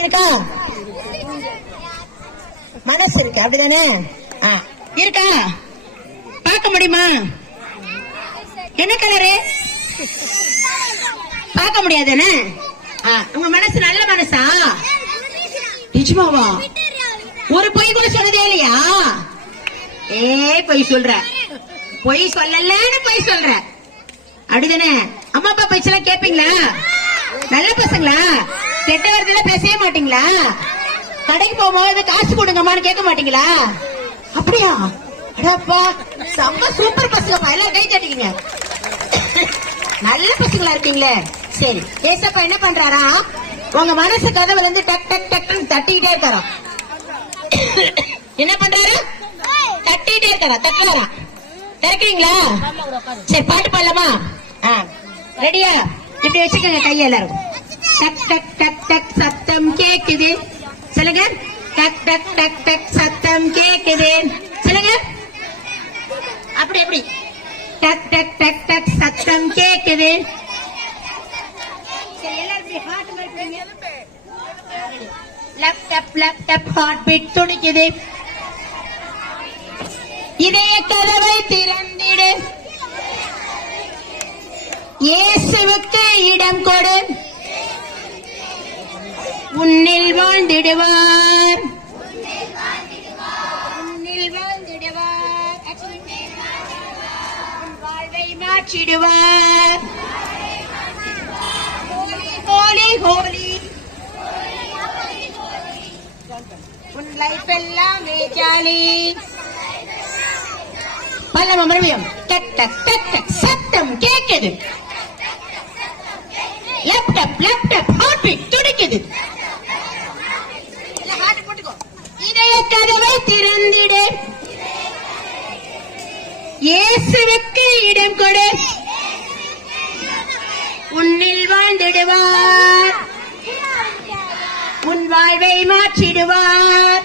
இருக்கா? மனசு இருக்கு அப்படிதானே? இருக்கா? பார்க்க முடியுமா? என்ன கலரு? பார்க்க முடியாதுன்னு உங்க மனசு நல்ல மனசா? நிஜமாவா? ஒரு பொய் கூட சொன்னதே இல்லையா? பொய் சொல்ற, பொய் சொல்லலன்னு பொய் சொல்ற அப்படிதானே? அம்மா அப்பா பேச்செல்லாம் கேப்பீங்களா? நல்ல பசங்களா? கெட்ட வார்த்தையில பேசவே மாட்டீங்களா? கடைக்கு போகும்போது காசு கொடுங்கம்மான்னு கேட்க மாட்டீங்களா? அப்படியா? அடப்பா, செம்ம சூப்பர் பசங்க, எல்லாம் கை தட்டிக்கீங்க. நல்ல பசங்களா இருக்கீங்களே. சரி, ஏசப்பா என்ன பண்றாரா? உங்க மனசு கதவுல இருந்து டக் டக் டக் தட்டிக்கிட்டே இருக்காரா? என்ன பண்றாரு? தட்டிக்கிட்டே இருக்காரா? தட்டுறாரா? திறக்கிறீங்களா? சரி, பாட்டு பாடலாமா? ரெடியா? இப்படி வச்சுக்கோங்க கையை எல்லாரும். டக் டக் டக் டக் சத்தம் கேக்குது. சொல்லுங்க. டக் டக் டக் டக் சத்தம் கேக்குது. சொல்லுங்க. அப்படி எப்படி? டக் டக் டக் டக் சத்தம் கேக்குது. லேப்டாப் லேப்டாப் ஹார்ட் பீட் துடிக்குது. இதய கதவை திறந்திடு. இயேசுவுக்கு இடம் கொடு. உன்னில் வாழ்ந்திடுவார். உன்னில் வாழ்ந்திடுவார். உன் வாழ்வை மாற்றிடுவார். ஹோலி ஹோலி உன் லைஃப் எல்லாமே ஜாலி. பல்லவ மறுபடியும் டக் டக் டக் டக் சத்தம் கேட்குது. லேப்டாப் லேப்டாப் ஹார்ட் பீட் துடிக்குது. இதய கதவை திறந்திடு. இயேசுவுக்கு இடம் கொடு. உன்னில் வாழ்ந்திடுவார். உன் வாழ்வை மாற்றிடுவார்.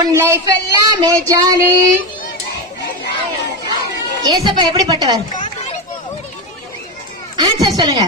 உன் லைஃப் எல்லாமே ஜாலி. ஏசப்பா எப்படிப்பட்டவர்? ஆன்சர் சொல்லுங்க.